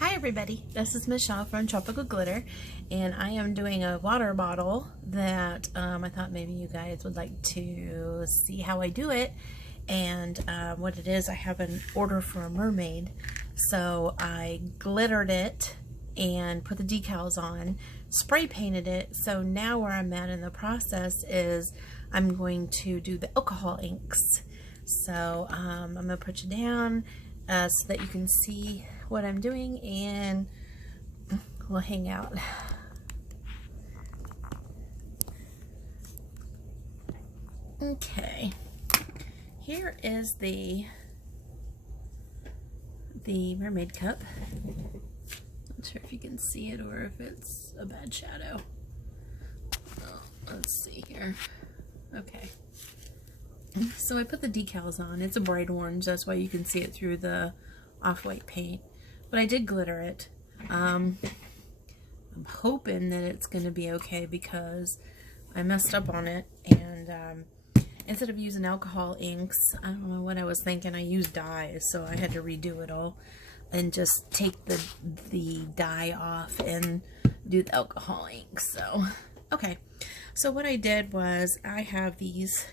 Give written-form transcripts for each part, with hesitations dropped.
Hi everybody, this is Michelle from Tropical Glitter, and I am doing a water bottle that I thought maybe you guys would like to see how I do it. And what it is, I have an order for a mermaid, so I glittered it and put the decals on, spray painted it. So now where I'm at in the process is I'm going to do the alcohol inks. So I'm going to put you down so that you can see what I'm doing, and we'll hang out. Okay, here is the mermaid cup. Not sure if you can see it or if it's a bad shadow. Oh, let's see here. Okay, so I put the decals on. It's a bright orange, that's why you can see it through the off-white paint. But I did glitter it. I'm hoping that it's going to be okay because I messed up on it, and instead of using alcohol inks, I don't know what I was thinking, I used dyes, so I had to redo it all and just take the dye off and do the alcohol inks. So, okay. So what I did was I have these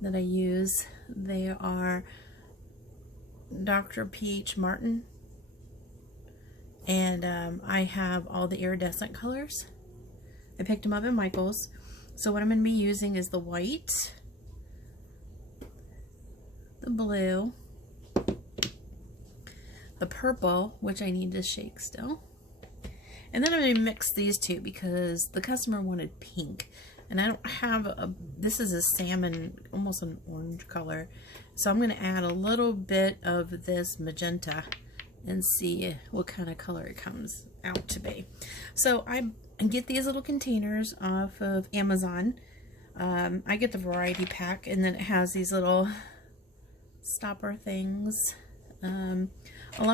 that I use. They are Dr. Peach Martin. And I have all the iridescent colors. I picked them up at Michael's. So what I'm going to be using is the white, the blue, the purple, which I need to shake still. And then I'm going to mix these two because the customer wanted pink. And I don't have this is a salmon, almost an orange color. So I'm going to add a little bit of this magenta and see what kind of color it comes out to be. So I get these little containers off of Amazon. I get the variety pack, and then it has these little stopper things along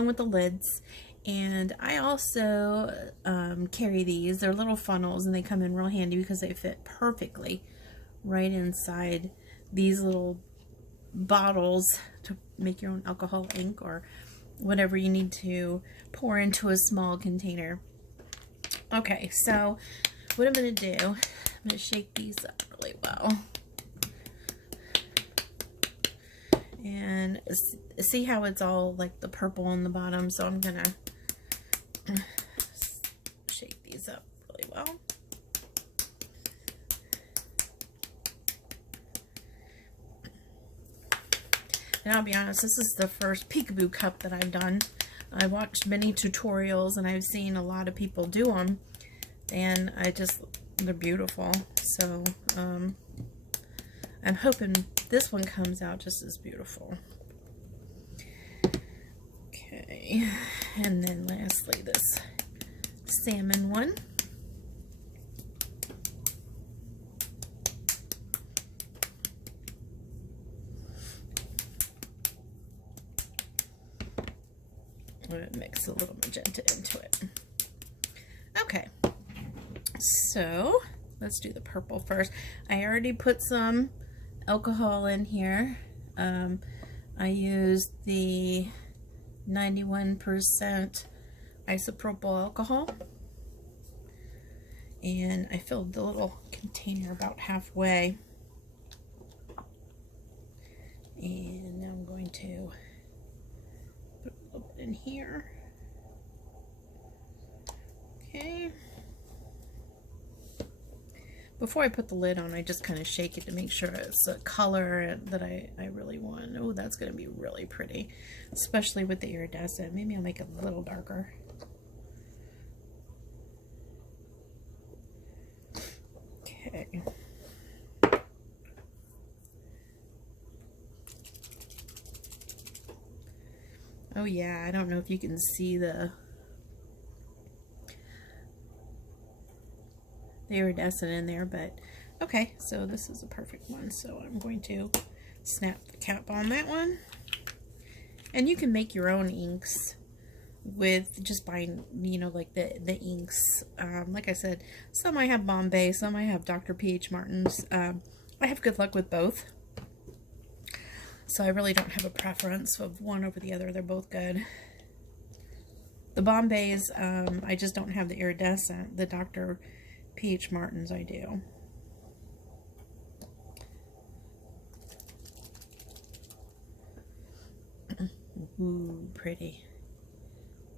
with the lids. And I also carry these. They're little funnels, and they come in real handy because they fit perfectly right inside these little bottles to make your own alcohol ink or whatever you need to pour into a small container. Okay, so what I'm going to do, I'm going to shake these up really well. And see how it's all like the purple on the bottom, so I'm going to shake these up really well. And I'll be honest, this is the first Peekaboo cup that I've done. I watched many tutorials and I've seen a lot of people do them, and they're beautiful. So I'm hoping this one comes out just as beautiful. Okay, and then lastly this salmon one. I'm going to mix a little magenta into it. Okay, so let's do the purple first. I already put some alcohol in here. I used the 91% isopropyl alcohol, and I filled the little container about halfway. And now I'm going to put a little bit in here. Okay. Before I put the lid on, I just kind of shake it to make sure it's a color that I really want. Oh, that's going to be really pretty, especially with the iridescent. Maybe I'll make it a little darker. Okay. Oh yeah, I don't know if you can see the iridescent in there, but okay, so this is a perfect one. So I'm going to snap the cap on that one. And you can make your own inks with just buying, you know, like the inks. Like I said, some I have Bombay, some I have Dr. Peach Martin's. I have good luck with both. So I really don't have a preference of one over the other. They're both good. The Bombays, I just don't have the iridescent. The Dr. P.H. Martins I do. Ooh, pretty.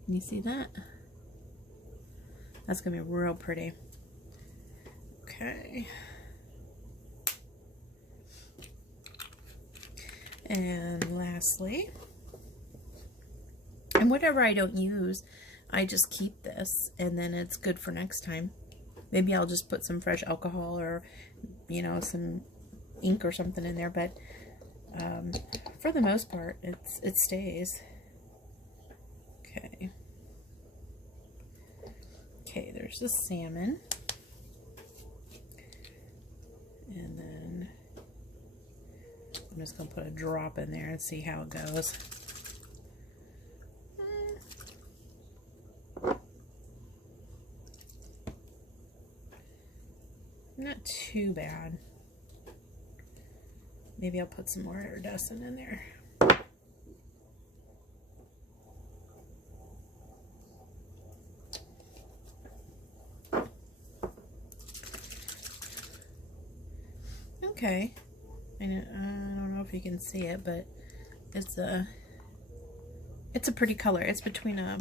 Can you see that? That's going to be real pretty. Okay. And lastly, and whatever I don't use, I just keep this, and then it's good for next time. Maybe I'll just put some fresh alcohol or, you know, some ink or something in there, but for the most part, it stays. Okay. Okay, there's the salmon. And then I'm just going to put a drop in there and see how it goes. Not too bad. Maybe I'll put some more iridescent in there. Okay. I don't know if you can see it, but it's a pretty color. It's between a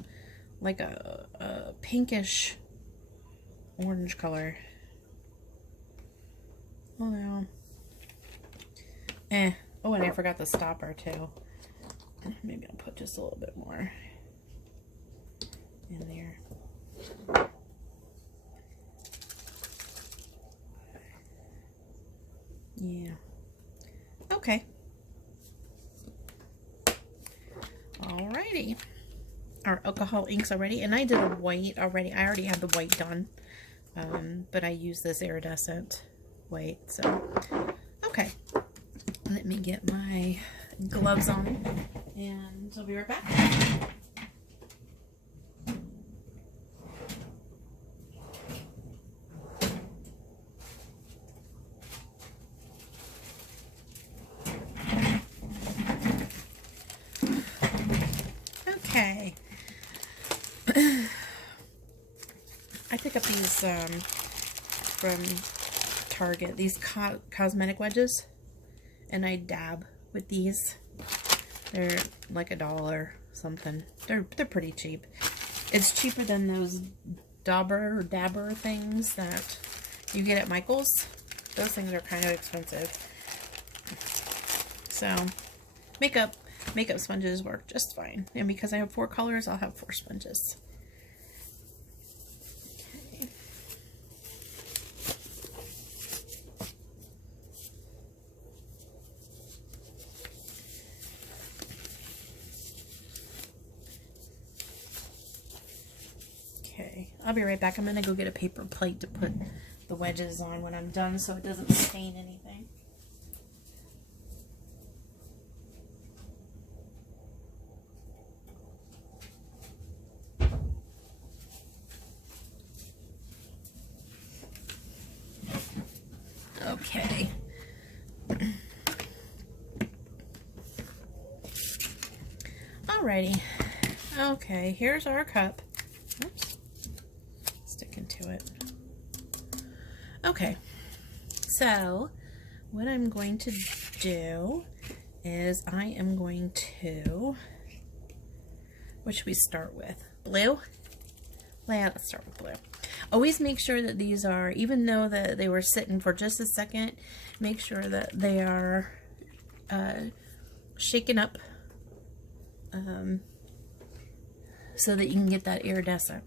pinkish orange color. Oh no. Oh, and I forgot the stopper too. Maybe I'll put just a little bit more in there. Yeah. Okay. Alrighty. Our alcohol inks already, and I did a white already. I already had the white done, but I used this iridescent white. So, okay. Let me get my gloves on, and I'll be right back. Okay. I pick up these from Target, these cosmetic wedges, and I dab with these. They're like $1 something. They're pretty cheap. It's cheaper than those dabber things that you get at Michael's. Those things are kind of expensive. So makeup sponges work just fine. And because I have 4 colors, I'll have 4 sponges. Okay, I'll be right back. I'm gonna go get a paper plate to put the wedges on when I'm done so it doesn't stain anything. Okay. Alrighty. Okay, here's our cup. Oops. Sticking to it. Okay. So, what I'm going to do is I am going to... What should we start with? Blue? Let's start with blue. Always make sure that these are, even though that they were sitting for just a second, make sure that they are shaken up so that you can get that iridescent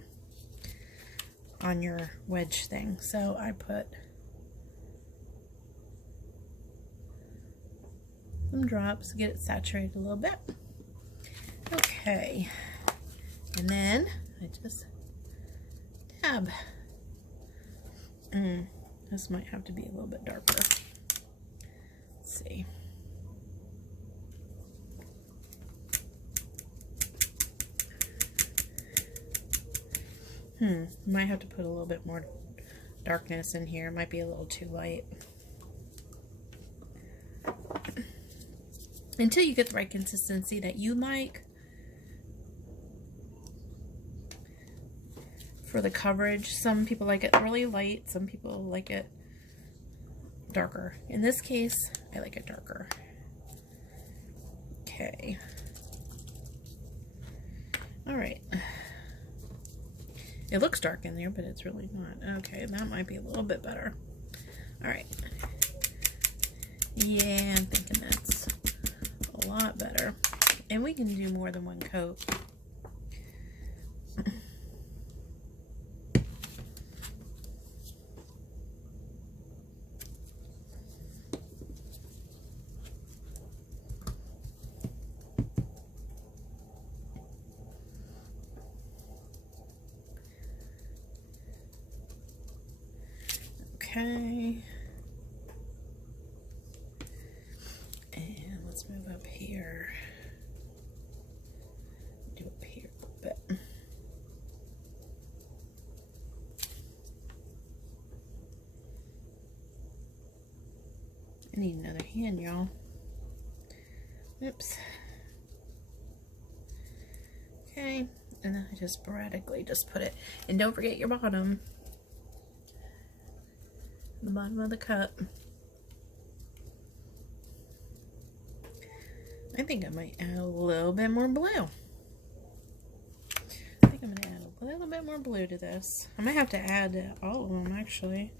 on your wedge thing. So I put some drops to get it saturated a little bit. Okay, and then I just dab. This might have to be a little bit darker. Let's see. Might have to put a little bit more darkness in here. It might be a little too light. Until you get the right consistency that you like. for the coverage. Some people like it really light, some people like it darker. In this case, I like it darker. Okay. Alright. It looks dark in there, but it's really not. Okay, that might be a little bit better. Alright. Yeah, I'm thinking that's a lot better. And we can do more than one coat. Okay. And let's move up here. Do up here a little bit. I need another hand, y'all. Oops. Okay. And then I just sporadically just put it. And don't forget your bottom. The bottom of the cup. I think I might add a little bit more blue. I think I'm going to add a little bit more blue to this. I might have to add all of them, actually.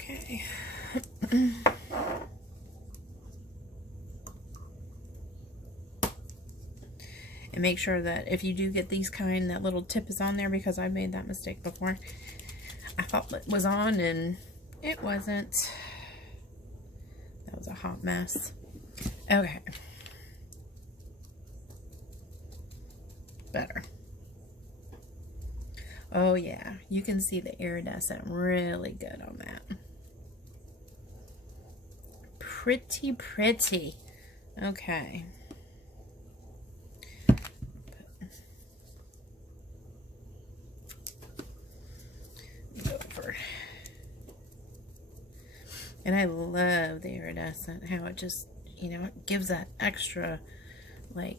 Okay. And make sure that if you do get these kind, that little tip is on there, because I made that mistake before. I thought it was on and it wasn't. That was a hot mess. Okay. Better. Oh yeah, you can see the iridescent really good on that. Pretty, pretty. Okay. Over. And I love the iridescent, how it just, you know, it gives that extra, like,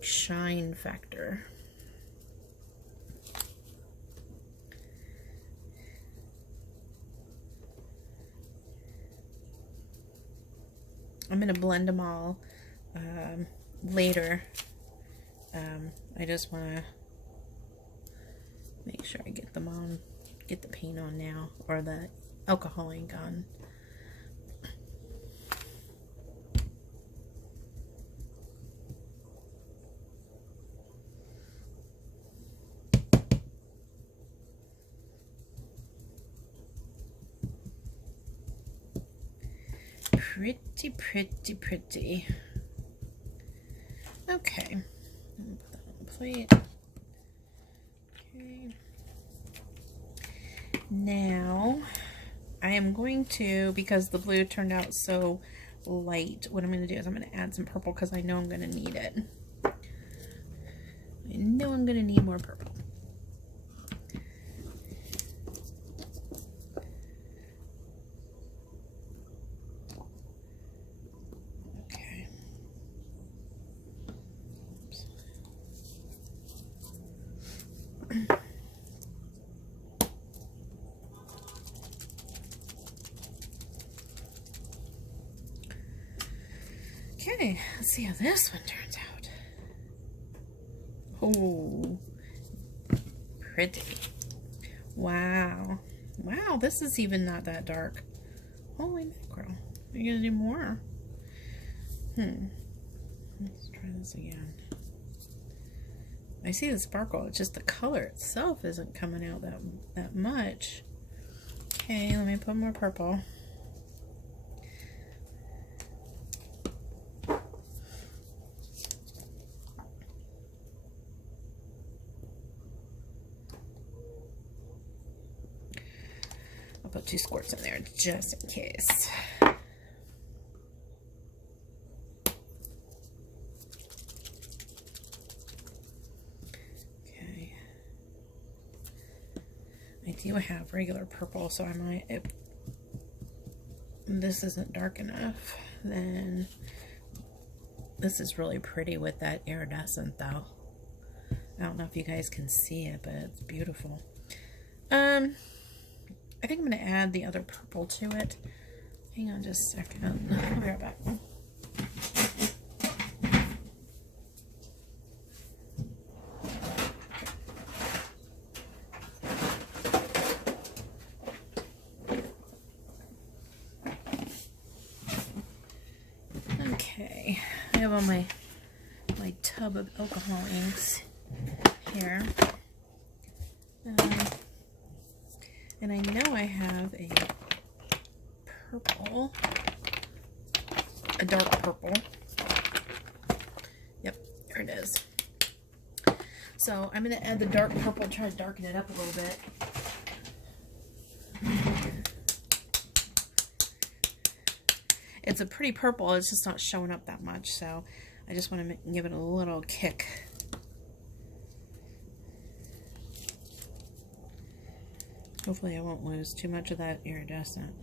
shine factor. I'm going to blend them all later. I just want to make sure I get them on, get the paint on now, or the alcohol ink on. Pretty, pretty, pretty. Okay. Put that on the plate. Okay. Now, I am going to, because the blue turned out so light, what I'm going to do is I'm going to add some purple, because I know I'm going to need it. I know I'm going to need more purple. Okay, let's see how this one turns out. Oh, pretty. Wow. Wow, this is even not that dark. Holy mackerel. Are you gonna do more? Let's try this again. I see the sparkle, it's just the color itself isn't coming out that much. Okay, let me put more purple. I'll put 2 squirts in there just in case. Okay. do have regular purple, so I might, if this isn't dark enough, then this is really pretty with that iridescent though. I don't know if you guys can see it, but it's beautiful. I think I'm going to add the other purple to it. Hang on just a second. I'll be right back. Okay, I have all my tub of alcohol inks here. And I know I have a purple, a dark purple. Yep, there it is. So I'm going to add the dark purple, try to darken it up a little bit. It's a pretty purple, it's just not showing up that much, so I just want to give it a little kick. Hopefully I won't lose too much of that iridescent.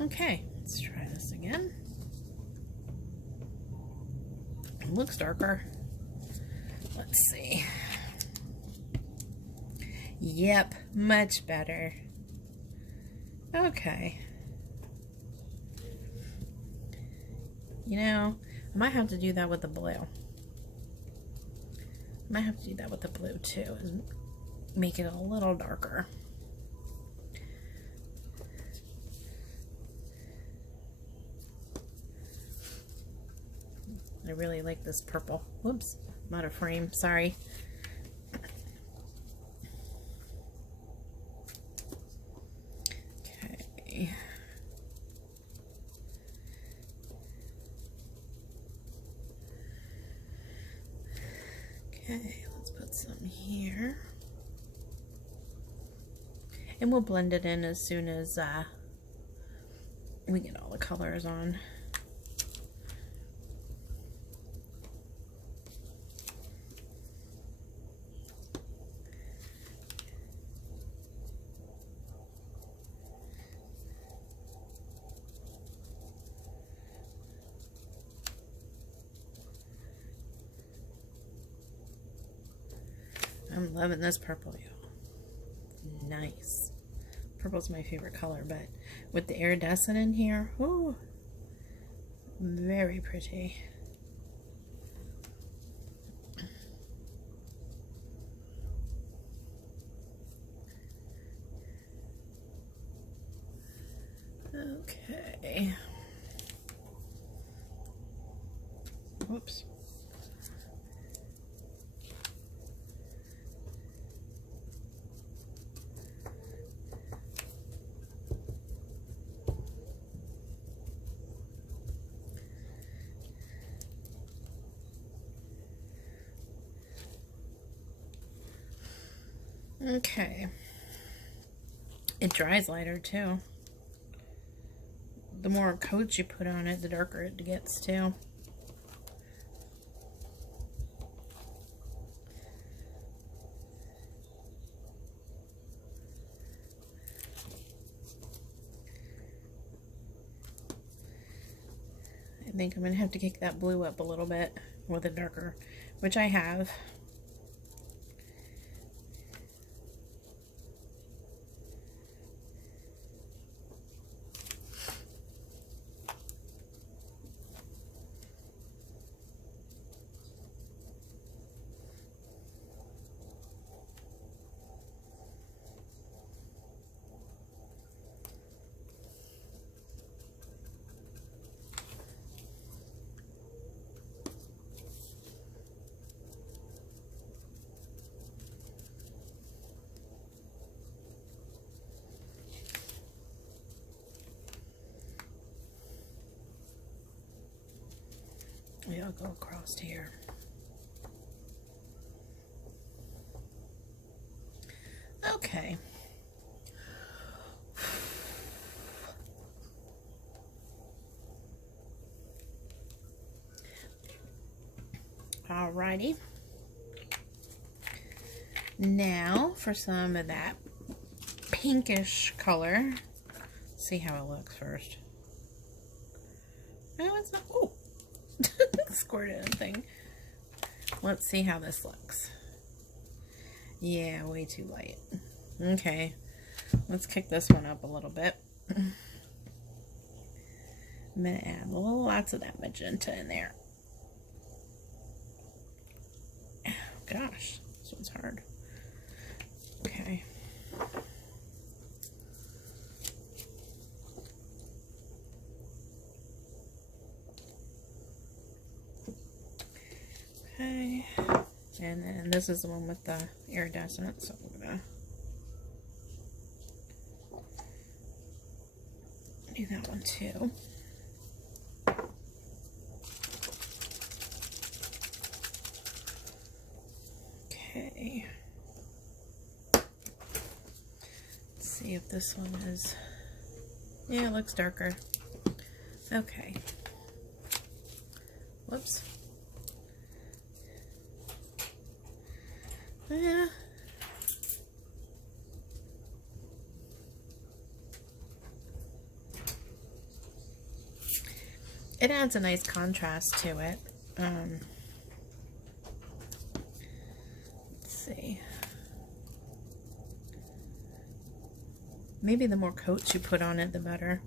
Okay, let's try this again. It looks darker. Let's see. Yep, much better. Okay. You know, I might have to do that with the blue. I might have to do that with the blue too and make it a little darker. I really like this purple. Whoops, I'm out of frame, sorry. Okay. Okay, let's put some here. And we'll blend it in as soon as we get all the colors on. I'm loving this purple, y'all. Nice. Purple's my favorite color, but with the iridescent in here, ooh, very pretty. Okay. Whoops. Okay. It dries lighter too. The more coats you put on it, the darker it gets too. I think I'm going to have to kick that blue up a little bit with a darker, which I have. Yeah, I'll go across here. Okay. Alrighty. Now for some of that pinkish color. See how it looks first. No, it's not. Oh, squirted a thing. Let's see how this looks. Yeah, way too light. Okay, let's kick this one up a little bit. I'm gonna add lots of that magenta in there. Gosh, this one's hard. Okay. Okay. And then this is the one with the iridescent, so I'm gonna do that one too. Okay. Let's see if this one is, yeah, it looks darker. Okay. Whoops. Yeah. It adds a nice contrast to it. Let's see. Maybe the more coats you put on it, the better.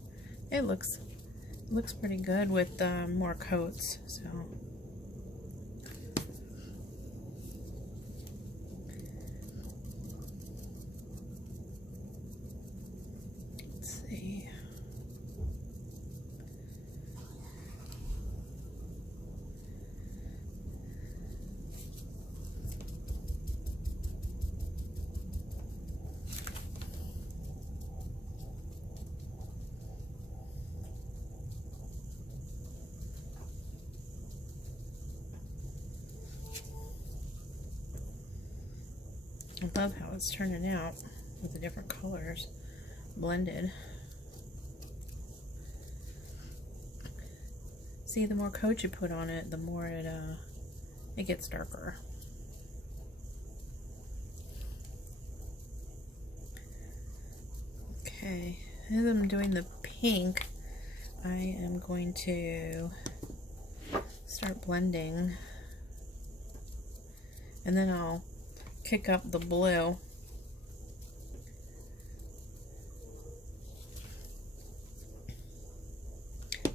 It looks pretty good with more coats. So. I love how it's turning out with the different colors blended. See, the more coat you put on it, the more it gets darker. Okay, as I'm doing the pink, I am going to start blending, and then I'll kick up the blue.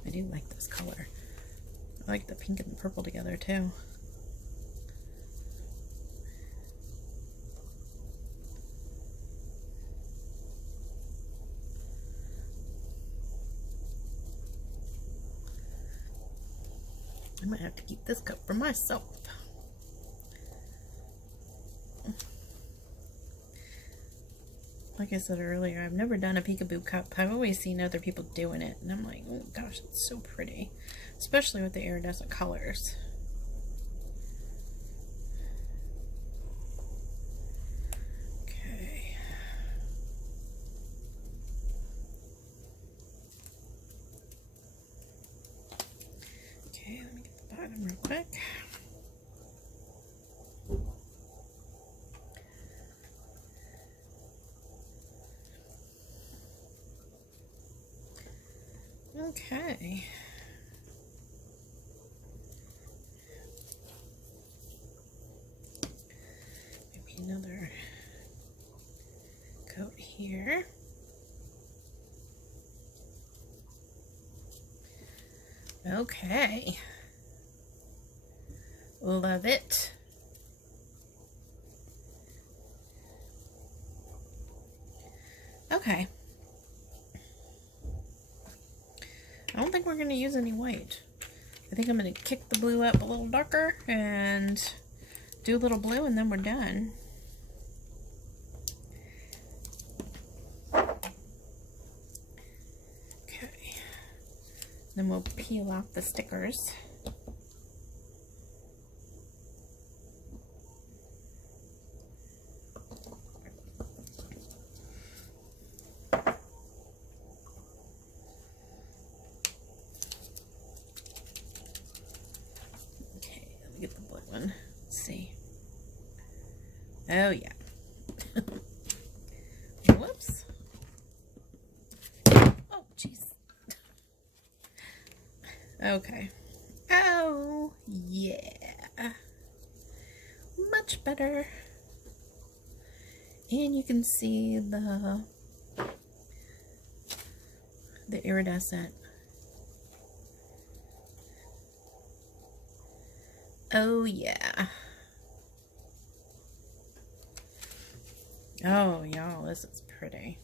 I do like this color. I like the pink and the purple together too. I might have to keep this cup for myself. Like I said earlier, I've never done a Peekaboo cup. I've always seen other people doing it, and I'm like, oh gosh, it's so pretty. Especially with the iridescent colors. Okay. Okay, let me get the bottom real quick. Okay. Maybe another coat here. Okay. Love it. Okay. I don't think we're going to use any white. I think I'm going to kick the blue up a little darker and do a little blue, and then we're done. Okay. Then we'll peel off the stickers. Oh, yeah. Whoops. Oh, jeez. Okay. Oh, yeah. Much better. And you can see the iridescent. Oh, yeah. Oh, y'all, this is pretty.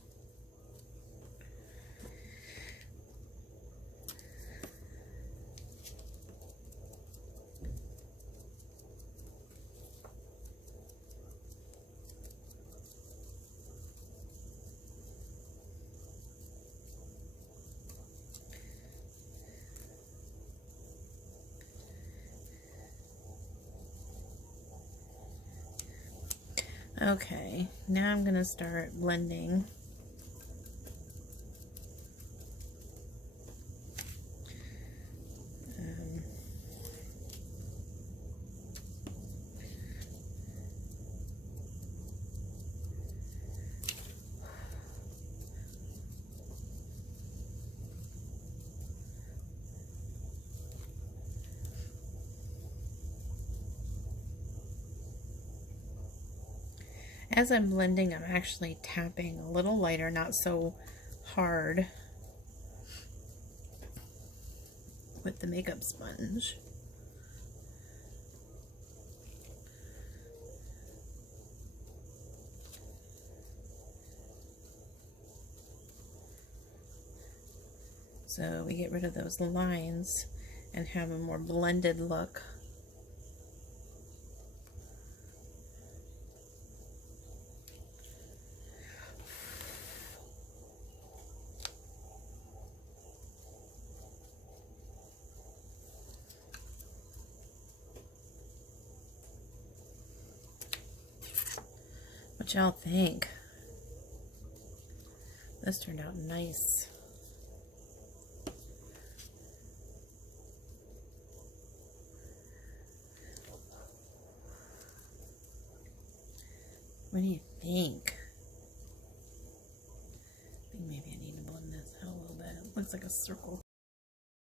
Okay, now I'm gonna start blending. As I'm blending, I'm actually tapping a little lighter, not so hard, with the makeup sponge. So we get rid of those lines and have a more blended look. What y'all think? This turned out nice. What do you think? I think maybe I need to blend this out a little bit. It looks like a circle.